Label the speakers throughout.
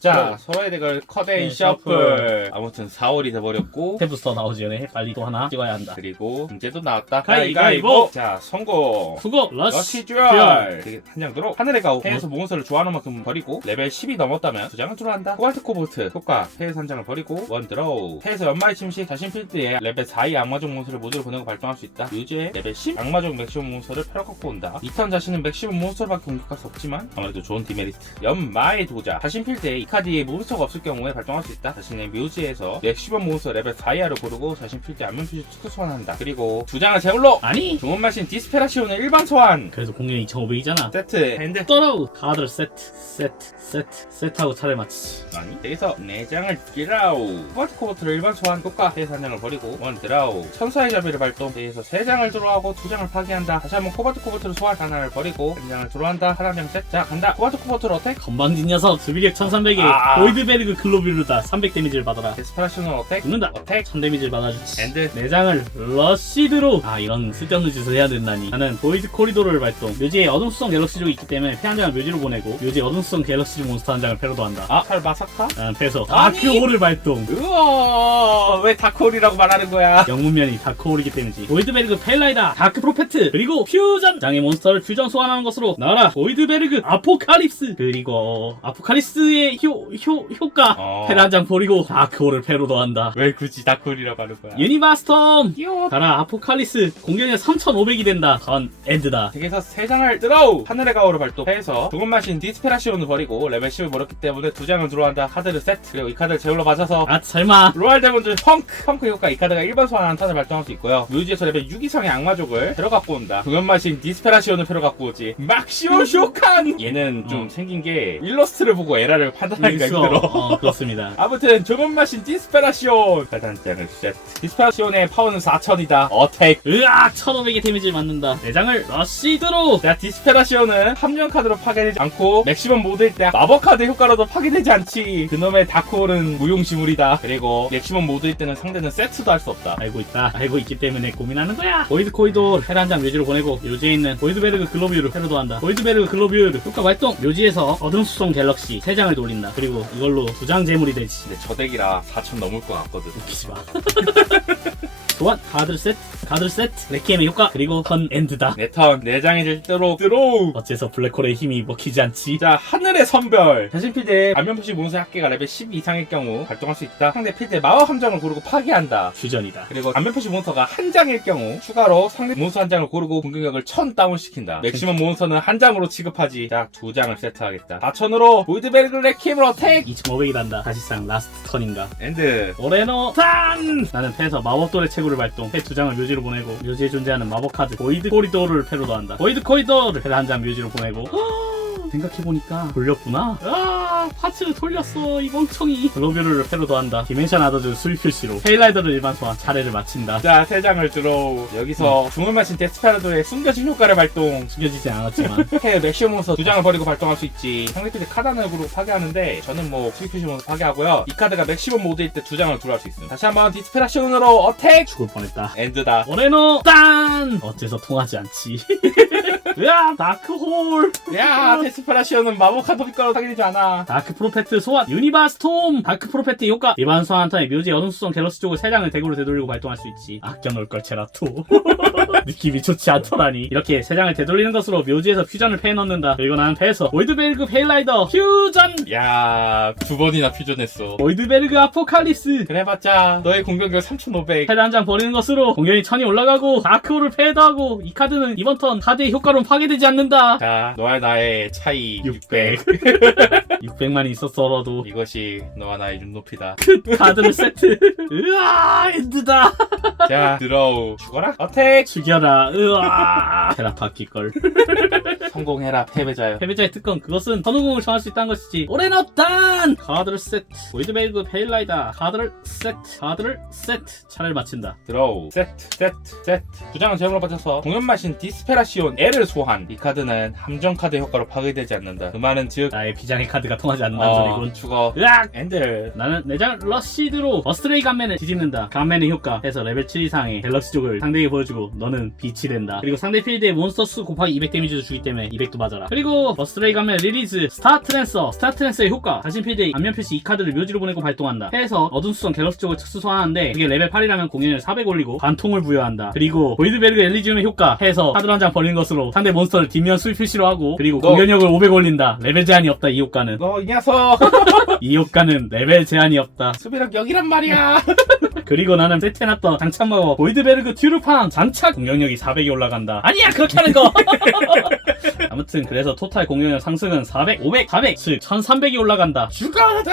Speaker 1: 자, 서로의 덱을 커데인
Speaker 2: 네,
Speaker 1: 셔플. 아무튼 4월이 돼버렸고,
Speaker 2: 탭부스터 나오기 전에 빨리 또 하나 찍어야 한다.
Speaker 1: 그리고 문제도 나왔다.
Speaker 2: 가위가위보.
Speaker 1: 자, 성공.
Speaker 2: 후고
Speaker 1: 러시
Speaker 2: 러시
Speaker 1: 듀얼. 한장 들어 하늘의 가오 패에서 몬스터를 좋아하는 만큼 버리고 레벨 10이 넘었다면 두 장을 들어한다. 코발트 코볼트 효과. 패에서 한 장을 버리고 원 드로우. 패에서 연마의 침식 자신 필드에 레벨 4의 악마족 몬스터를 모두를 보내고 발동할 수 있다. 유지에 레벨 10 악마족 맥시멈 몬스터를 패러 갖고 온다. 이턴 자신은 맥시멈 몬스터밖에 공격할 수 없지만 아무래도 좋은 디메리트. 연마의 도자. 자신 필드에 이 카드에 몬스터가 없을 경우에 발동할 수 있다. 자신의 묘지에서 맥시멈 몬스터 레벨 4 이하를 고르고 자신 필드에 안면 표시 투크 소환한다. 그리고 두 장을 제물로!
Speaker 2: 아니!
Speaker 1: 좋은 맛인 디스페라시온의 일반 소환!
Speaker 2: 그래서 공격이 2,500이잖아.
Speaker 1: 세트. 핸드
Speaker 2: 떨어우 카드를 세트 세트 세트 세트하고 차를 맞추지.
Speaker 1: 아니 여기서 4장을 드라우 코바트 코버트를 일반 소환 효과 대에서 한 장을 버리고 원 드라우 천사의 자비를 발동. 대에서 3장을 들어하고 2장을 파괴한다. 다시 한번 코바트 코버트를 소환 하나를 버리고 한 장을 들어한다. 하나 장셋자 간다. 코바트 코버트를 어택?
Speaker 2: 건방진 녀석 수비력 1300에
Speaker 1: 아.
Speaker 2: 보이드베르그 글로비루다 300 데미지를 받아라.
Speaker 1: 데스페라시온을 어택
Speaker 2: 죽는다.
Speaker 1: 어택
Speaker 2: 1000 데미지를 받아주지.
Speaker 1: 엔드.
Speaker 2: 네 장을 러시드로. 아 이런 쓸데없는 짓을 해야 된다니. 나는 보이드 코리도를 발동. 묘지에 어둠 수성 갤럭시족이 있기 때문에 패 한 장을 묘지로 보내고 묘지에 어둠 수성 갤럭시족 몬스터 한 장을 패로도 한다.
Speaker 1: 아 칼마사카
Speaker 2: 나는 패서
Speaker 1: 아니.
Speaker 2: 다크홀을 발동.
Speaker 1: 우와 왜 다크홀이라고 말하는 거야
Speaker 2: 영문면이 다크홀이기 때문이지. 보이드베르그 펠라이다, 다크 프로페트, 그리고 퓨전! 장의 몬스터를 퓨전 소환하는 것으로 나와라! 보이드베르그 아포칼립스! 그리고 아포칼립스의 효, 효, 효과!
Speaker 1: 어.
Speaker 2: 한장 버리고 다크홀을 패로도 한다.
Speaker 1: 왜 굳이 다크홀이라고 하는 거야
Speaker 2: 유니바스톰!
Speaker 1: 귀여워
Speaker 2: 가라, 아포칼리스! 공격력 3500이 된다. 건 엔드다.
Speaker 1: 덱에서 3장을 들어우 하늘의 가오를 발동해서 조금 마신 디스페라시온을 버리고 레벨 10을 버렸기 때문에 두 장을 들어간다 카드를 세트 그리고 이 카드를 제울로 맞아서
Speaker 2: 아, 설마.
Speaker 1: 로얄 데몬즈 펑크 펑크 효과 이 카드가 일반 소환하는 턴을 발동할 수 있고요 뮤지에서 레벨 6 이상의 악마족을 패러 갖고 온다 그것 마신 디스페라시온을 패러 갖고 오지 막시오 쇼칸 얘는 좀
Speaker 2: 어.
Speaker 1: 생긴 게 일러스트를 보고 에라를 판단 하기가
Speaker 2: 일수어.
Speaker 1: 힘들어
Speaker 2: 어, 그렇습니다.
Speaker 1: 아무튼 조금 마신 디스페라시온 카단장을 세트 디스페라시온의 파워는 4000이다 어택
Speaker 2: 으악! 1500의 데미지를 맞는다. 네 장을 러시드로!
Speaker 1: 자, 디스페라시온은 함정 카드로 파괴되지 않고 맥시멈 모드일 때 마법 카드 효과로도 파괴되지 않지. 그놈의 다크홀은 무용지물이다. 그리고 맥시멈 모드일 때는 상대는 세트도 할 수 없다.
Speaker 2: 알고 있다. 알고 있기 때문에 고민하는 거야. 보이드 코이도 헤라 한장 묘지로 보내고 묘지에 있는 보이드베르그 글로비우를 패러도 한다. 보이드베르그 글로비우를 효과 발동. 묘지에서 어둠 수송 갤럭시 3장을 돌린다. 그리고 이걸로 두 장 재물이 되지.
Speaker 1: 근데 저 덱이라 4천 넘을 것 같거든.
Speaker 2: 웃기지 마. 또한 카드 세트, 카드 세트, 레키엠의 효과, 그리고 턴 엔드다.
Speaker 1: 내 턴, 네 장이 될도록 드로우.
Speaker 2: 어째서 블랙홀의 힘이 먹히지 않지?
Speaker 1: 자, 하늘의 선별. 자신 필드에 안면 표시 몬스 합계가 레벨 10 이상일 경우 발동할 수 있다. 상대 필드에 마법 함정을 고르고 파괴한다.
Speaker 2: 퓨전이다.
Speaker 1: 그리고 안면 표시 몬스터가 한 장일 경우 추가로 상대 몬스터 한 장을 고르고 공격력을 1000 다운시킨다. 맥시멈 몬스터는 한 장으로 취급하지. 자, 두 장을 세트하겠다. 4000으로 보이드베르그 레키엠을 어택!
Speaker 2: 2500이란다. 사실상 라스트 턴인가.
Speaker 1: 엔드.
Speaker 2: 오레노 탄! 나는 패에서 마법돌의 체구를 발동 패 두 장을 묘지로 보내고 묘지에 존재하는 마법 카드 보이드 코리도를 패로도 한다. 보이드 코리도를 패를 한장 묘지로 보내고 생각해보니까 돌렸구나 아 파츠를 돌렸어 이 멍청이 글로비를 패로도 한다 디멘션 아더즈 수입 표시로 페일라이더를 일반 소환 차례를 마친다
Speaker 1: 자, 세 장을 들어. 여기서 중을 마신 데스페라도의 숨겨진 효과를 발동.
Speaker 2: 숨겨지지 않았지만
Speaker 1: 이렇게 맥시멈 몬스터 두 장을 버리고 발동할 수 있지. 상대편이 카단으로 파괴하는데 저는 뭐 스위프시 몬스터 파괴하고요. 이 카드가 맥시멈 모드일 때 두 장을 들어할 수 있습니다. 다시 한번 디스페라시온으로 어택!
Speaker 2: 죽을 뻔했다
Speaker 1: 엔드다.
Speaker 2: 오레노 딴! 어째서 통하지 않지 으아 다크홀.
Speaker 1: 야, 데스페라시온은 마법 카드 효과로 파괴되지 않아.
Speaker 2: 다크 프로페트 소환. 유니바 스톰. 다크 프로페트 효과. 일반 소환 턴에 묘지 어둠수성 갤럭시 쪽을 3장을 대구로 되돌리고 발동할 수 있지. 아껴 놓을 걸 제라토. 느낌이 좋지 않더라니. 이렇게 3장을 되돌리는 것으로 묘지에서 퓨전을 패 넣는다. 그리고 나는 패에서 보이드베르그 페일라이더 퓨전!
Speaker 1: 야, 두 번이나 퓨전했어.
Speaker 2: 보이드베르그 아포칼립스!
Speaker 1: 그래봤자 너의 공격력 3500.
Speaker 2: 패를 한장 버리는 것으로 공격이 천이 올라가고 다크홀을 패드하고 이 카드는 이번 턴 카드의 효과로는 파괴되지 않는다
Speaker 1: 자, 너와 나의 차이
Speaker 2: 600. 600만이 있었어도
Speaker 1: 이것이 너와 나의 눈높이다.
Speaker 2: 카드를 세트 으아 엔드다
Speaker 1: 자, 드로우. 죽어라. 어택!
Speaker 2: 죽여라 으아 테라파키 걸
Speaker 1: 성공해라, 패배자여.
Speaker 2: 패배자의 특권. 그것은 선우공을 정할 수 있다는 것이지. 오레노탄 카드를 세트. 보이드베이그 페일라이다. 카드를 세트. 카드를 세트. 차를 마친다.
Speaker 1: 드로우 세트 세트 세트. 두 장은 제물로 빠져서 공연 마신 디스페라시온 L을 소환. 이 카드는 함정 카드 효과로 파괴되지 않는다. 그 말은 즉
Speaker 2: 나의 비장의 카드가 통하지 않는다는
Speaker 1: 어,
Speaker 2: 소리군
Speaker 1: 죽어.
Speaker 2: 으악!
Speaker 1: 엔드
Speaker 2: 나는 내장 러시드로 버스트레이 간맨을 뒤집는다. 간맨의 효과 해서 레벨 7 이상의 갤럭시 쪽을 상대에게 보여주고 너는 빛이 된다. 그리고 상대 필드의 몬스터 수 곱하기 200 데미지를 주기 때문에 때문에 200도 맞아라. 그리고 버스트레이 가면 리리즈 스타 트랜서 스타 트랜서의 효과 자신 필드에 안면 표시 이 카드를 묘지로 보내고 발동한다. 해에서 어둠 수성 갤럭시 쪽을 특수 소환하는데 그게 레벨 8이라면 공연을 400 올리고 관통을 부여한다. 그리고 보이드베르그 엘리지움의 효과 해에서 카드 한 장 버리는 것으로 상대 몬스터를 뒷면 수입 표시로 하고 그리고
Speaker 1: 너-
Speaker 2: 공격력을 500 올린다. 레벨 제한이 없다 이 효과는.
Speaker 1: 너 이 녀석
Speaker 2: 이 효과는 레벨 제한이 없다.
Speaker 1: 수비력 여기란 말이야
Speaker 2: 그리고 나는 세트해놨던 장착마법 보이드베르그 튜르판 장착 공격력이 400이 올라간다 아니야 그렇게 하는 거 아무튼 그래서 토탈 공격력 상승은 400, 500, 400 즉 1300이 올라간다.
Speaker 1: 죽어다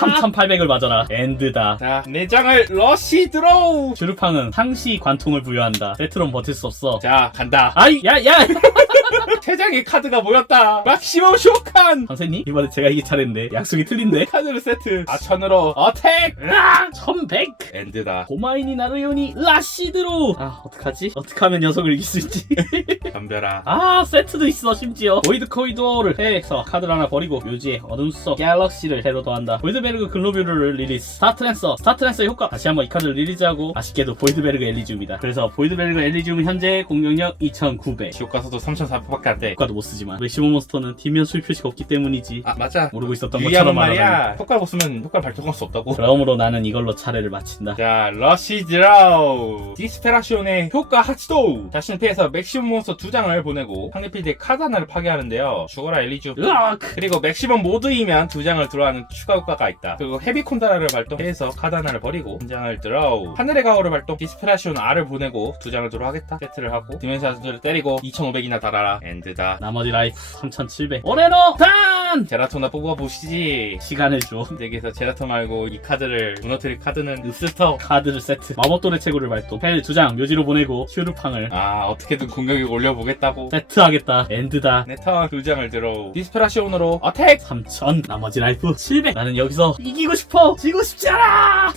Speaker 2: 3800을 맞아라. 엔드다.
Speaker 1: 자 내장을 러시 드로우!
Speaker 2: 튜르팡은 상시 관통을 부여한다. 세트론 버틸 수 없어.
Speaker 1: 자 간다.
Speaker 2: 아이 야 야
Speaker 1: 세 장의 카드가 모였다. 막시멈 쇼칸.
Speaker 2: 선생님 이번에 제가 이게 차례인데 약속이 틀린데?
Speaker 1: 카드를 세트. 아천으로 어택.
Speaker 2: 으아 1100
Speaker 1: 엔드다.
Speaker 2: 고마이니 나르요니 라시드로. 아 어떡하지? 어떻게 하면 녀석을 이길 수 있지?
Speaker 1: 덤벼라.
Speaker 2: 아 세트도 있어 심지어. 보이드 코이도어를 해서 카드를 하나 버리고 묘지에 어둠 속 갤럭시를 새로 더한다. 보이드베르그 글로뷰르를 리리스. 스타트랜서. 스타트랜서의 효과. 다시 한번 이 카드를 리리즈하고 아쉽게도 보이드베르그 엘리지움이다. 그래서 보이드베르그 엘리지움은 현재 공격력 2900
Speaker 1: 지옥 가서도 3,400 밖에 안돼.
Speaker 2: 효과도 못 쓰지만. 맥시멈 몬스터는 뒷면 수입 표시가 없기 때문이지.
Speaker 1: 아 맞아.
Speaker 2: 모르고 있었던
Speaker 1: 유의하는
Speaker 2: 것처럼
Speaker 1: 말이야. 효과 못 쓰면 효과 발동할 수 없다고.
Speaker 2: 그러므로 나는 이걸로 차례를 마친다.
Speaker 1: 자, 러시 드라우 디스페라시온의 효과 하치도. 자신의 패에서 맥시멈 몬스터 두 장을 보내고 상대 필드에 카드 하나를 파괴하는데요. 죽어라 엘리주.
Speaker 2: 으악!
Speaker 1: 그리고 맥시멈 모드이면 두 장을 들어가는 추가 효과가 있다. 그리고 헤비 콘다라를 발동해서 카드 하나를 버리고 한 장을 드라우 하늘의 가오를 발동 디스페라시온 R을 보내고 두 장을 들어가겠다. 세트를 하고 디멘샤스를 때리고 2500이나 달아라 엔드다.
Speaker 2: 나머지 라이프 3700 오레노! 단!
Speaker 1: 제라토나 뽑아보시지.
Speaker 2: 시간을 줘.
Speaker 1: 여기서 제라토 말고 이 카드를 무너뜨릴 카드는 읍스터.
Speaker 2: 카드를 세트. 마법돌의 채굴을 발동 펠두장 묘지로 보내고 슈르팡을
Speaker 1: 아 어떻게든 공격력 올려보겠다고.
Speaker 2: 세트하겠다. 엔드다.
Speaker 1: 네턴 두 장을 들어. 디스페라시온으로 어택!
Speaker 2: 3000 나머지 라이프 700 나는 여기서 이기고 싶어! 지고 싶지 않아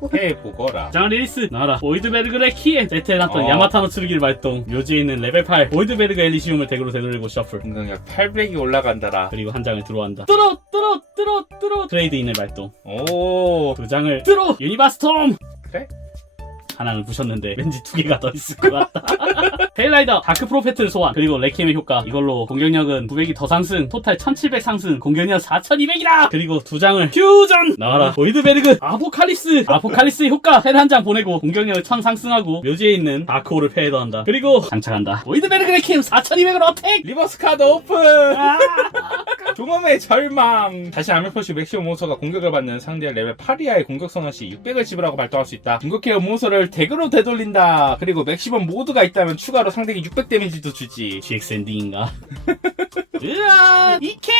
Speaker 2: 들어
Speaker 1: 해보거라.
Speaker 2: 장 리리스 나와라 보이드베르그의 키에 세트해놨던
Speaker 1: 어.
Speaker 2: 야마타노 츠르기를 발동 묘지에 있는 레벨 8 보이드베르그 엘리시움을 덱으로 되돌리고 셔플.
Speaker 1: 공격력 800이 올라간다라.
Speaker 2: 그리고 한 장을 들어간다. 뚫어 뚫어 뚫어 뚫어! 트레이드인을 발동
Speaker 1: 오.
Speaker 2: 두 장을 뚫어! 유니바스톰!
Speaker 1: 그래?
Speaker 2: 하나는 부셨는데 왠지 두 개가 더 있을 것 같다. 헬라이더 다크 프로페트 소환 그리고 레키엠의 효과. 이걸로 공격력은 900이 더 상승 토탈 1700 상승 공격력 4200이다! 그리고 두 장을 퓨전! 나와라. 보이드베르그 아포칼리스! 아포칼리스의 효과! 헬 한 장 보내고 공격력을 1000 상승하고 묘지에 있는 다크호를 패해더한다. 그리고 장착한다. 보이드베르그 레키엠 4200으로 어택!
Speaker 1: 리버스 카드 오픈!
Speaker 2: 아!
Speaker 1: 종험의 절망. 다시 아메퍼시 맥시멈 몬스터가 공격을 받는 상대 레벨 8 이하의 공격 선언 시 600을 지불하고 발동할 수 있다. 공격해온 몬스터를 덱으로 되돌린다. 그리고 맥시멈 모드가 있다면 추가로 상대에게 600 데미지도 주지.
Speaker 2: GX 엔딩인가? 으아 이케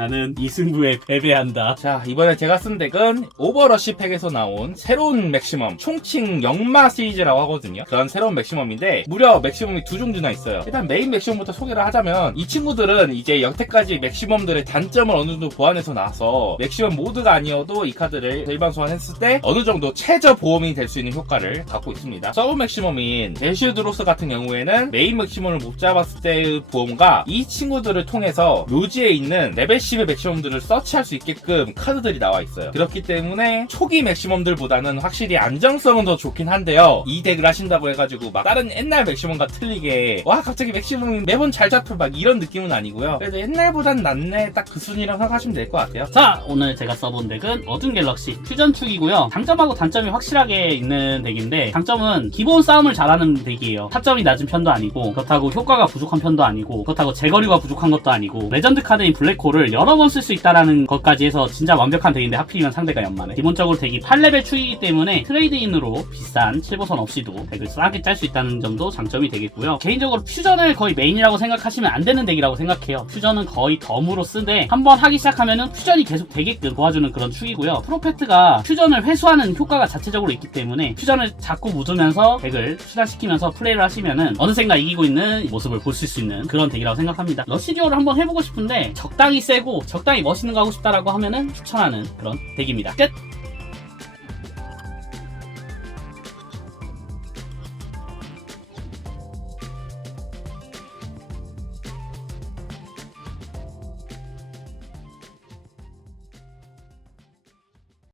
Speaker 2: 나는 이승부에 패배한다.
Speaker 1: 자 이번에 제가 쓴 덱은 오버러시 팩에서 나온 새로운 맥시멈 총칭 영마 시리즈라고 하거든요. 그런 새로운 맥시멈인데 무려 맥시멈이 두 종류나 있어요. 일단 메인 맥시멈부터 소개를 하자면 이 친구들은 이제 여태까지 맥시멈들의 단점을 어느 정도 보완해서 나서 맥시멈 모드가 아니어도 이 카드를 일반 소환했을 때 어느 정도 최저 보험이 될 수 있는 효과를 갖고 있습니다. 서브 맥시멈인 델시우드로스 같은 경우에는 메인 맥시멈을 못 잡았을 때의 보험과 이 친구들을 통해서 묘지에 있는 레벨 10의 맥시멈들을 서치할 수 있게끔 카드들이 나와 있어요. 그렇기 때문에 초기 맥시멈들보다는 확실히 안정성은 더 좋긴 한데요. 이 덱을 하신다고 해가지고 막 다른 옛날 맥시멈과 틀리게 와 갑자기 맥시멈이 매번 잘 잡혀 막 이런 느낌은 아니고요. 그래도 옛날보단 낫네 딱 그 순위라고 생각하시면 될 것 같아요.
Speaker 2: 자 오늘 제가 써본 덱은 어둠 갤럭시 퓨전 축이고요 장점하고 단점이 확실하게 있는 덱인데 장점은 기본 싸움을 잘하는 덱이에요 타점이 낮은 편도 아니고 그렇다고 효과가 부족한 편도 아니고 그렇다고 제거리가 부족한 것도 아니고 레전드 카드인 블랙홀을 여러 번 쓸 수 있다라는 것까지 해서 진짜 완벽한 덱인데 하필이면 상대가 연만해 기본적으로 덱이 8레벨 축이기 때문에 트레이드인으로 비싼 7보선 없이도 덱을 싸게 짤 수 있다는 점도 장점이 되겠고요. 개인적으로 퓨전을 거의 메인이라고 생각하시면 안 되는 덱이라고 생각해요. 퓨전은 거의 덤으로 쓰되 한번 하기 시작하면은 퓨전이 계속 되게끔 도와주는 그런 축이고요. 프로페트가 퓨전을 회수하는 효과가 자체적으로 있기 때문에 퓨전을 자꾸 묻으면서 덱을 수단시키면서 플레이를 하시면은 어느샌가 이기고 있는 모습을 볼수 있는 그런 덱이라고 생각합니다. 러시디오를 한번 해보고 싶은데 적당히 세고 적당히 멋있는 거 하고 싶다라고 하면은 추천하는 그런 덱입니다 끝!